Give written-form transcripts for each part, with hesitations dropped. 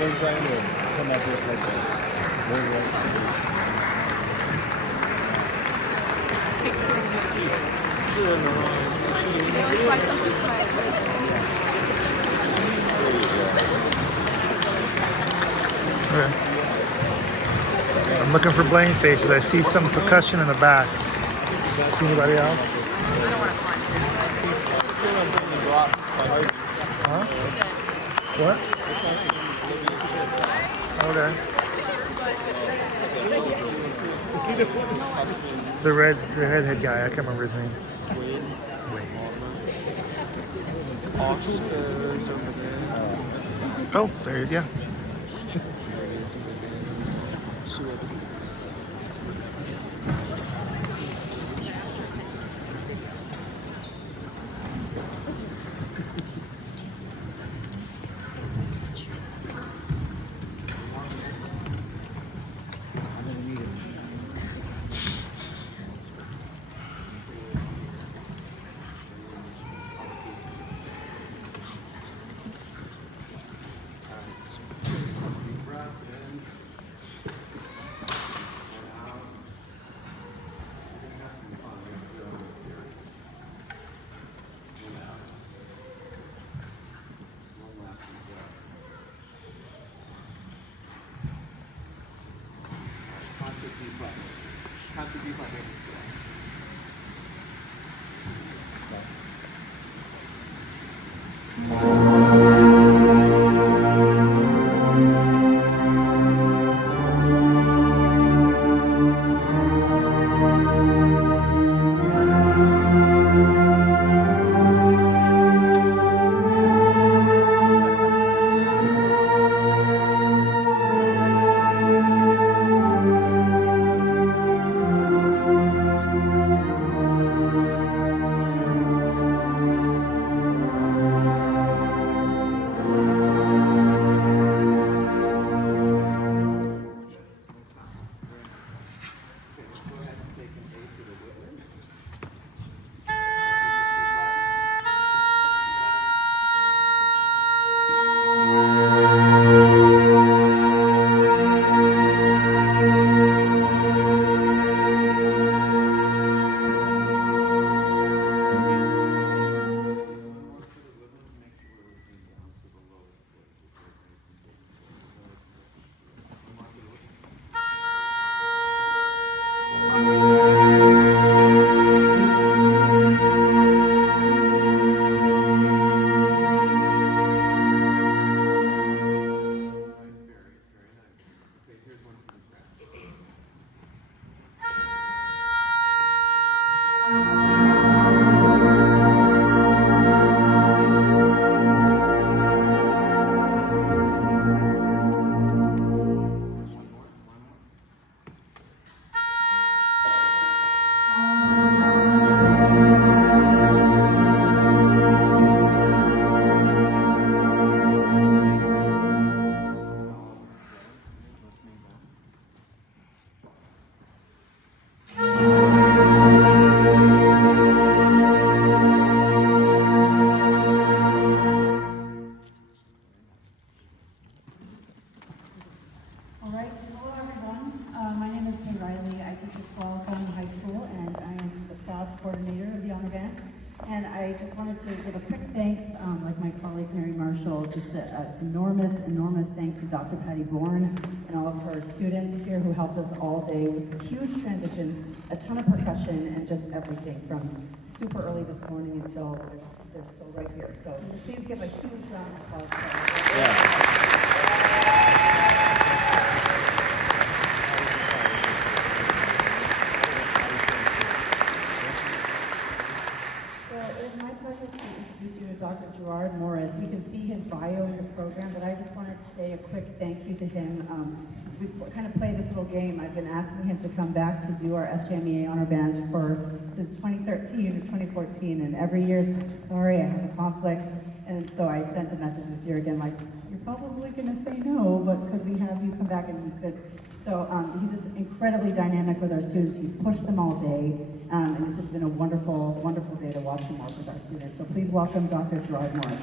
trying to come up with like a very right Okay. I'm looking for blank faces. I see some percussion in the back. See anybody else? Huh? What? Okay. The redhead guy. I can't remember his name. Oh, there you go. Reilly. I teach at Swallow County High School, and I am the proud coordinator of the honor band. And I just wanted to give a quick thanks, like my colleague Mary Marshall, just an enormous thanks to Dr. Patty Bourne and all of her students here who helped us all day with huge transitions, a ton of percussion, and just everything from super early this morning until they're still right here. So please give a huge round of applause for them. Dr. Gerard Morris. You can see his bio in the program, but I just wanted to say a quick thank you to him. We kind of play this little game. I've been asking him to come back to do our SJMEA honor band since 2013 or 2014, and every year it's like, sorry, I have a conflict. And so I sent a message this year again, like, you're probably going to say no, but could we have you come back? And he could. So he's just incredibly dynamic with our students. He's pushed them all day. And it's just been a wonderful, wonderful day to watch him work with our students. So please welcome Dr. Gerard Morris.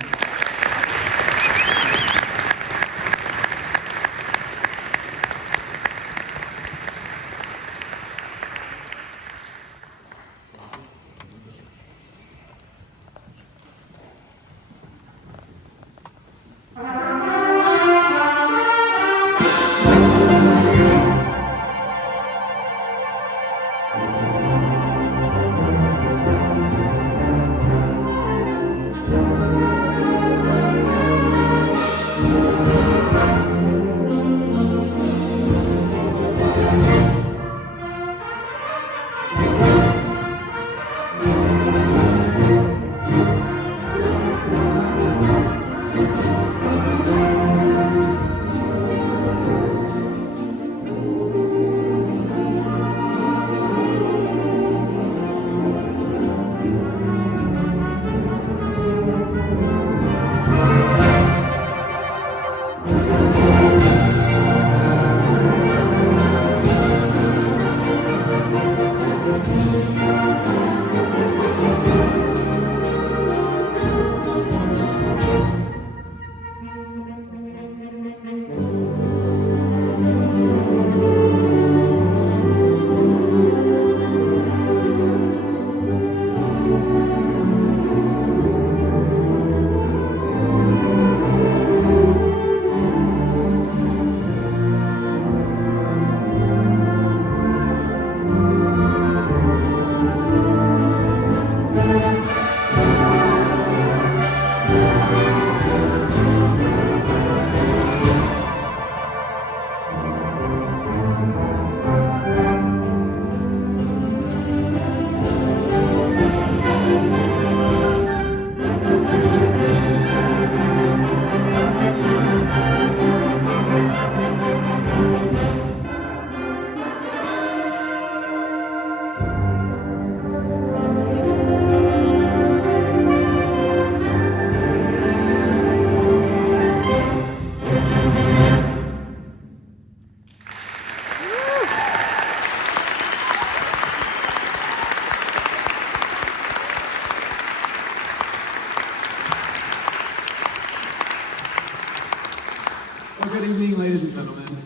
Good evening, ladies and gentlemen.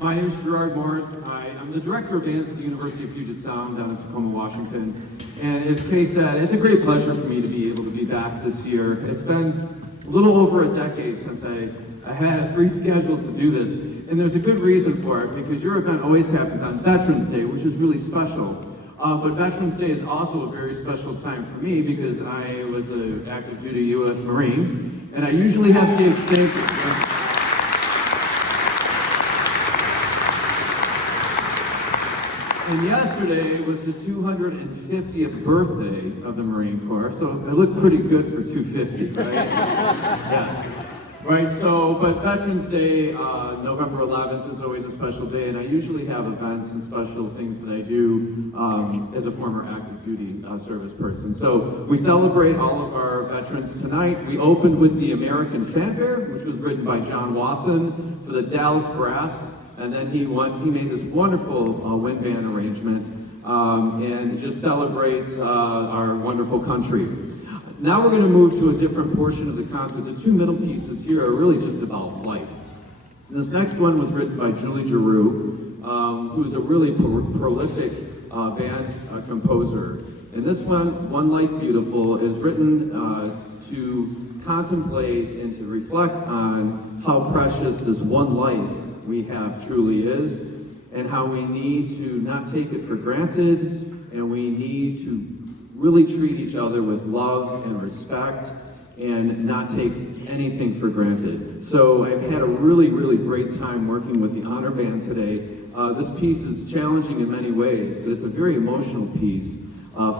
My name is Gerard Morris. I'm the director of bands at the University of Puget Sound down in Tacoma, Washington. And as Kay said, it's a great pleasure for me to be able to be back this year. It's been a little over a decade since I had a free schedule to do this. And there's a good reason for it, because your event always happens on Veterans Day, which is really special. But Veterans Day is also a very special time for me because I was an active duty U.S. Marine, and I usually have to give thank you. And yesterday was the 250th birthday of the Marine Corps, so it looked pretty good for 250, right? Yes. Right, so, but Veterans Day, November 11th is always a special day, and I usually have events and special things that I do as a former active duty service person. So we celebrate all of our veterans tonight. We opened with the American Fanfare, which was written by John Wasson for the Dallas Brass, and then he made this wonderful wind band arrangement, and just celebrates our wonderful country. Now we're going to move to a different portion of the concert. The two middle pieces here are really just about life. This next one was written by Julie Giroux, who's a really prolific band composer. And this one, One Life Beautiful, is written to contemplate and to reflect on how precious this one life we have truly is, and how we need to not take it for granted, and we need to really treat each other with love and respect and not take anything for granted. So I've had a really, really great time working with the honor band today. This piece is challenging in many ways, but it's a very emotional piece,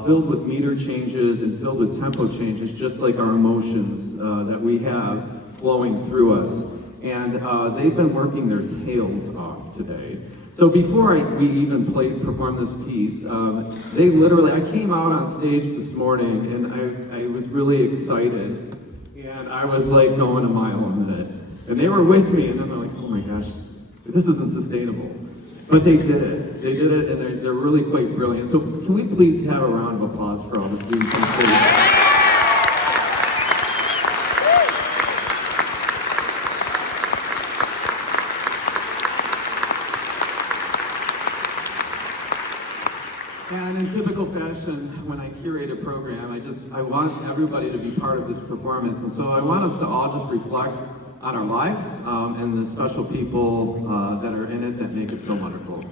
filled with meter changes and filled with tempo changes, just like our emotions that we have flowing through us. And they've been working their tails off today. So before we even performed this piece, they literally, I came out on stage this morning and I was really excited, and I was like going a mile a minute. And they were with me, and then they're like, oh my gosh, this isn't sustainable. But they did it. They did it, and they're really quite brilliant. So can we please have a round of applause for all the students on stage? And in typical fashion, when I curate a program, I want everybody to be part of this performance. And so I want us to all just reflect on our lives and the special people that are in it that make it so wonderful.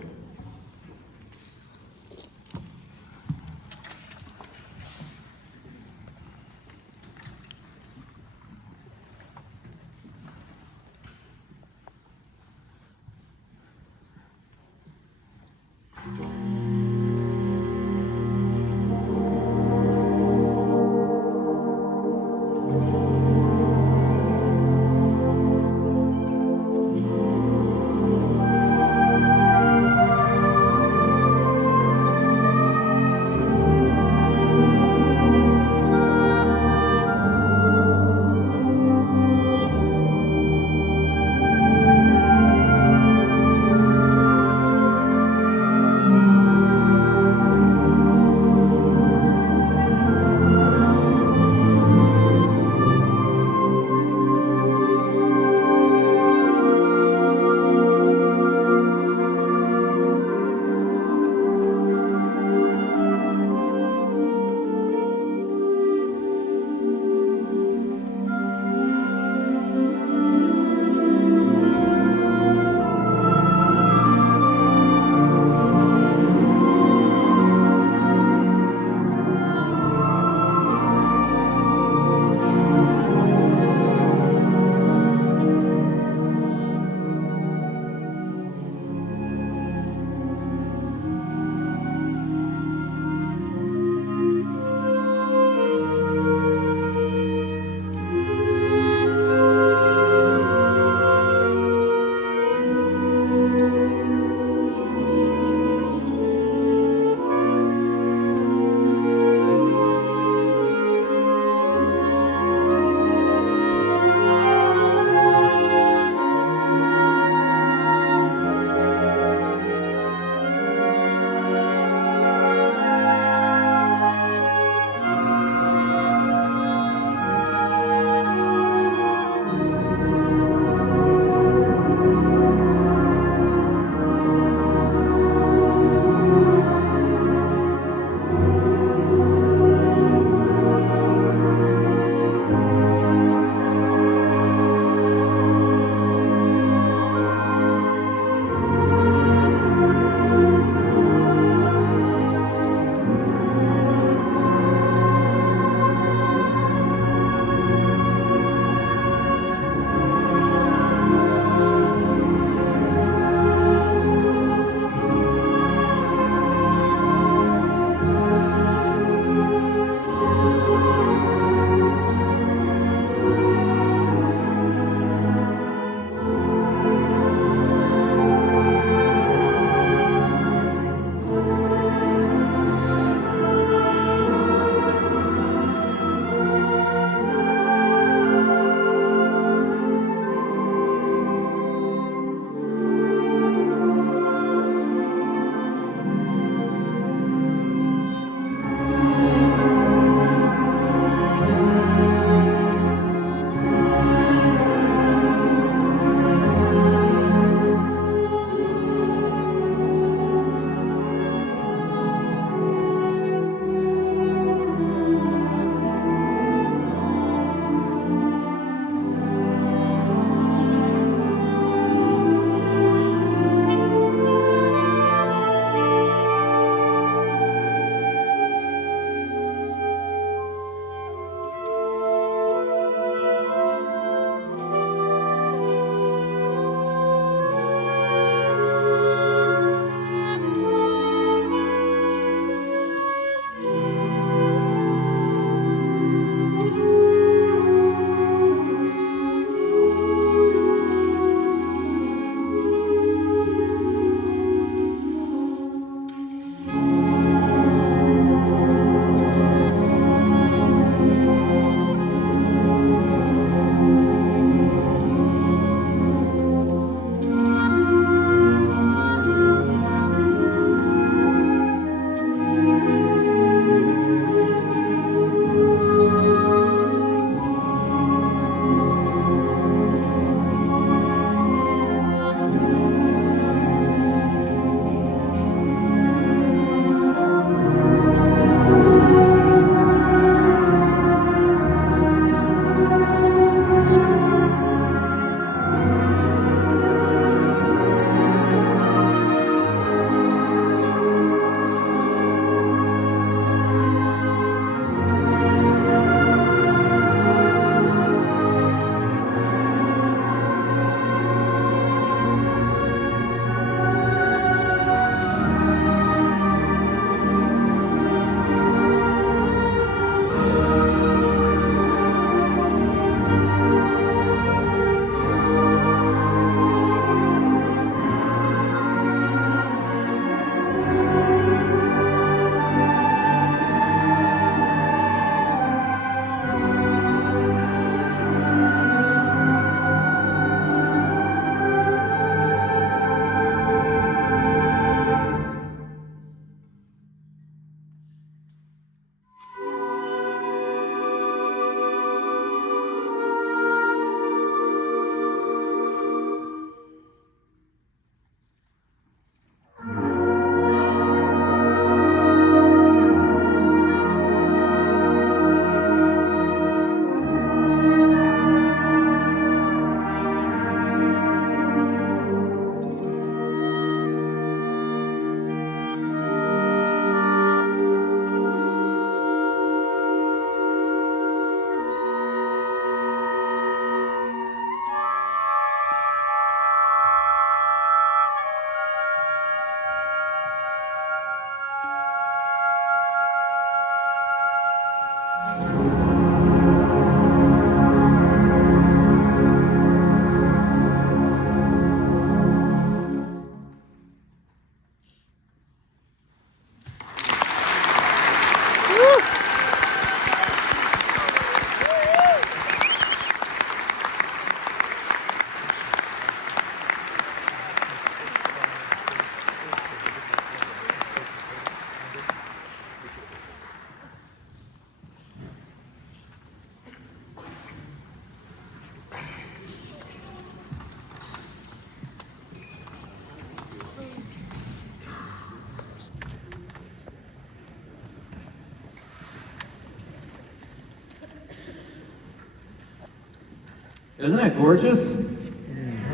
Isn't that gorgeous?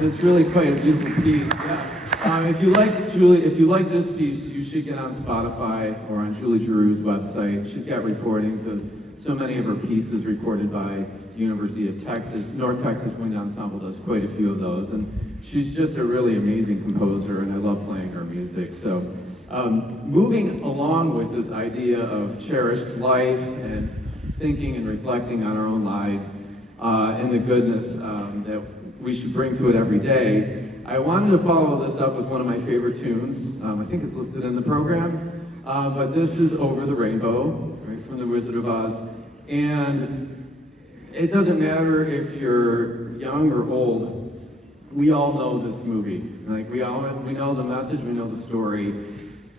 It's really quite a beautiful piece. Yeah. If you like this piece, you should get on Spotify or on Julie Giroux's website. She's got recordings of so many of her pieces recorded by the University of Texas. North Texas Wind Ensemble does quite a few of those, and she's just a really amazing composer, and I love playing her music. So, moving along with this idea of cherished life and thinking and reflecting on our own lives and the goodness that we should bring to it every day, I wanted to follow this up with one of my favorite tunes. I think it's listed in the program, but this is Over the Rainbow, right, from The Wizard of Oz. And it doesn't matter if you're young or old, we all know this movie. Like we know the message, we know the story.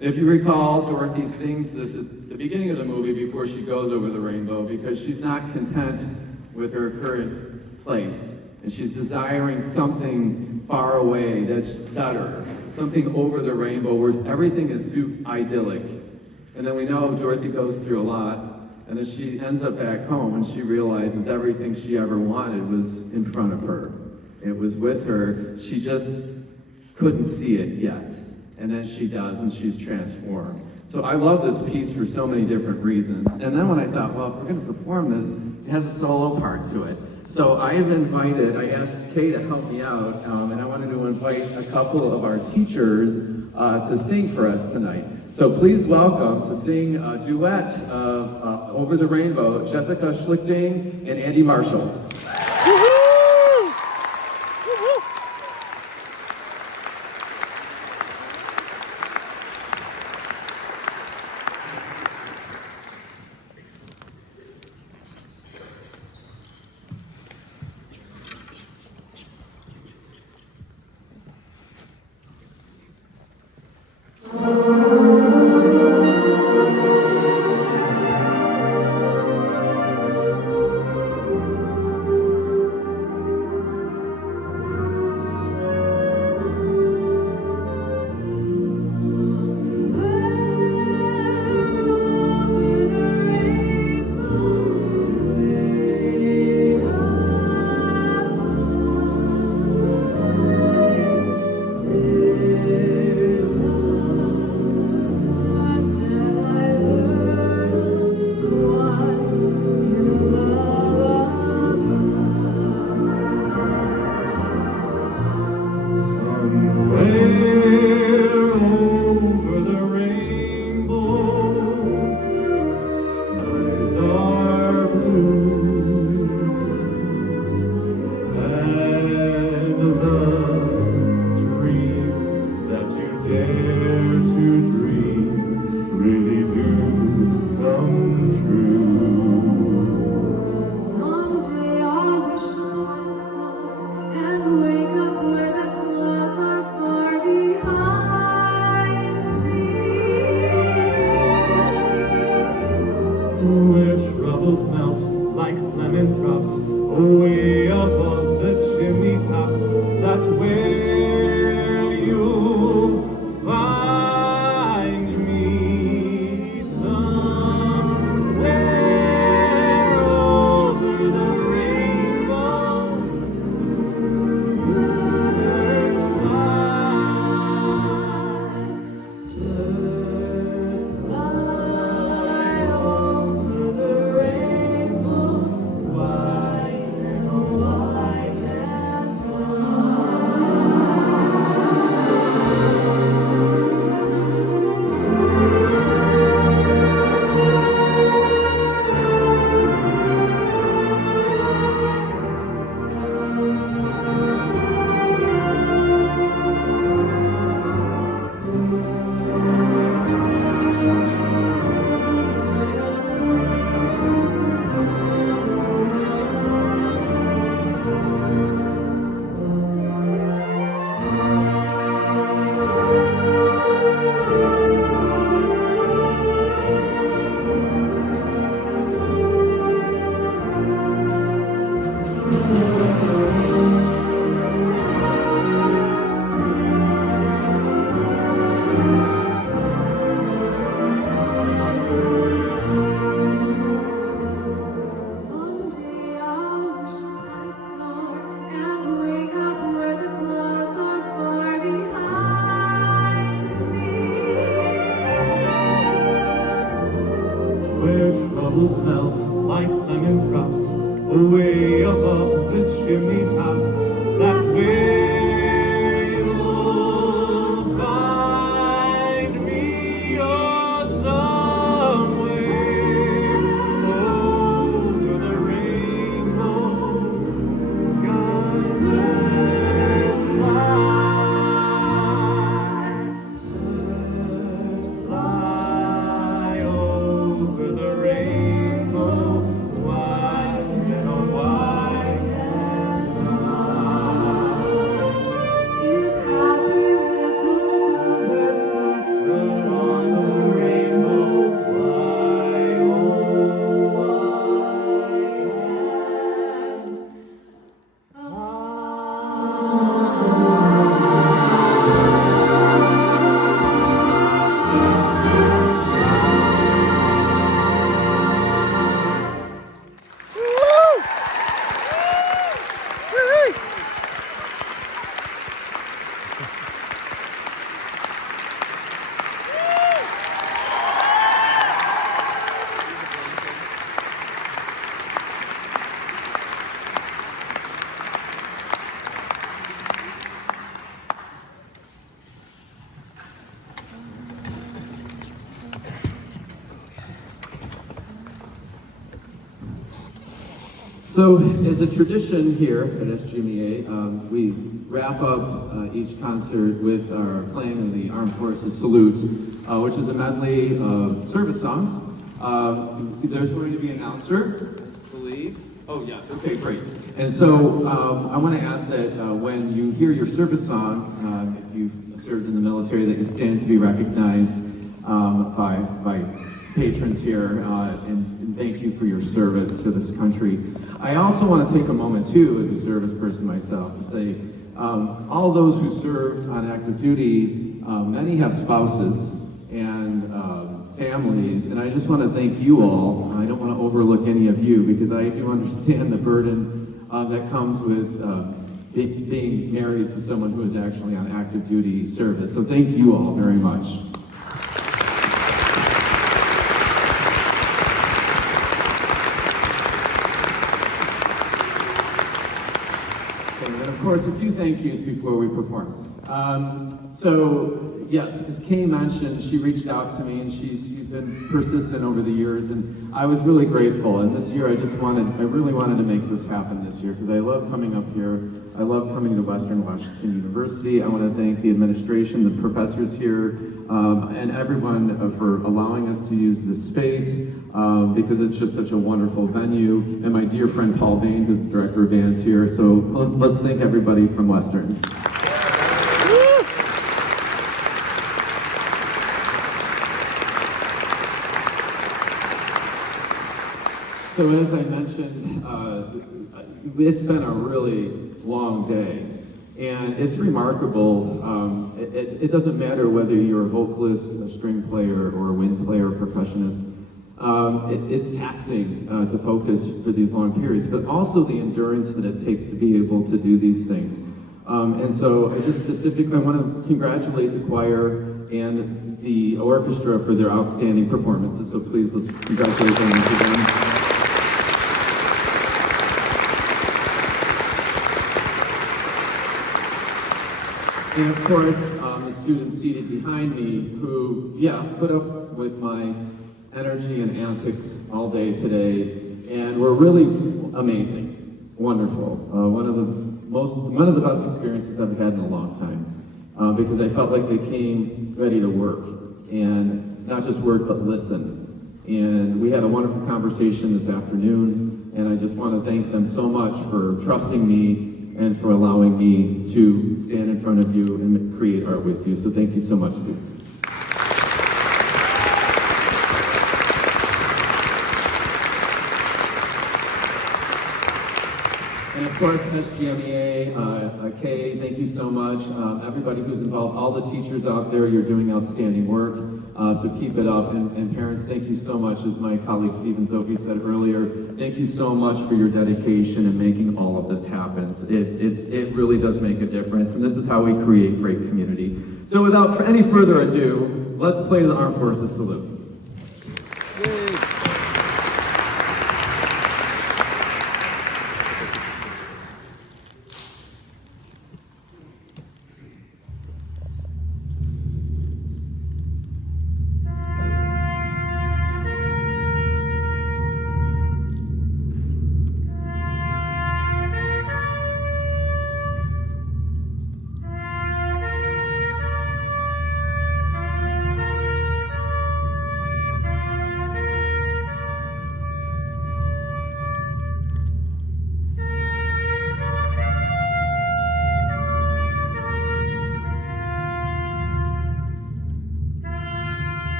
If you recall, Dorothy sings this at the beginning of the movie before she goes over the rainbow because she's not content with her current place. And she's desiring something far away that's better, something over the rainbow where everything is so idyllic. And then we know Dorothy goes through a lot, and then she ends up back home and she realizes everything she ever wanted was in front of her. It was with her, she just couldn't see it yet. And then she does, and she's transformed. So I love this piece for so many different reasons. And then when I thought, well, if we're gonna perform this, it has a solo part to it. So I asked Kay to help me out, and I wanted to invite a couple of our teachers to sing for us tonight. So please welcome to sing a duet of Over the Rainbow, Jessica Schlichting and Andy Marshall. Wake up where the clouds are far behind. bubbles melt like lemon drops away above the chimney tops. That's where you'll find me, or somewhere over the rainbow sky. Let's fly over the rainbow, wide and wide and high. If happy little birds fly on the rainbow, why, oh, why and So, as a tradition here at SJMEA, we wrap up each concert with our playing of the Armed Forces Salute, which is a medley of service songs. There's going to be an announcer, I believe. Oh, yes, okay, great. And so, I want to ask that when you hear your service song, if you've served in the military, that you stand to be recognized by patrons here, and thank you for your service to this country. I also want to take a moment too, as a service person myself, to say, all those who served on active duty, many have spouses and families, and I just want to thank you all. I don't want to overlook any of you, because I do understand the burden that comes with being married to someone who is actually on active duty service. So thank you all very much. And of course, a few thank yous before we perform. So, yes, as Kay mentioned, she reached out to me, and she's been persistent over the years, and I was really grateful. And this year, I really wanted to make this happen this year, because I love coming up here. I love coming to Western Washington University. I want to thank the administration, the professors here, and everyone for allowing us to use this space, because it's just such a wonderful venue. And my dear friend Paul Bain, who's the director of dance here. So let's thank everybody from Western. So as I mentioned, it's been a really long day, and it's remarkable. It doesn't matter whether you're a vocalist, a string player, or a wind player, percussionist. It's taxing to focus for these long periods, but also the endurance that it takes to be able to do these things. And so I just specifically want to congratulate the choir and the orchestra for their outstanding performances. So please, let's congratulate them once again. And of course, the students seated behind me who, put up with my energy and antics all day today, and were really amazing, wonderful. One of the best experiences I've had in a long time, because I felt like they came ready to work, and not just work, but listen. And we had a wonderful conversation this afternoon, and I just want to thank them so much for trusting me and for allowing me to stand in front of you and create art with you. So thank you so much, students. And of course, SJMEA, Kay, thank you so much. Everybody who's involved, all the teachers out there, you're doing outstanding work. So keep it up. And parents, thank you so much. As my colleague Stephen Zoki said earlier, thank you so much for your dedication in making all of this happen. It really does make a difference. And this is how we create great community. So without any further ado, let's play the Armed Forces Salute. Yay.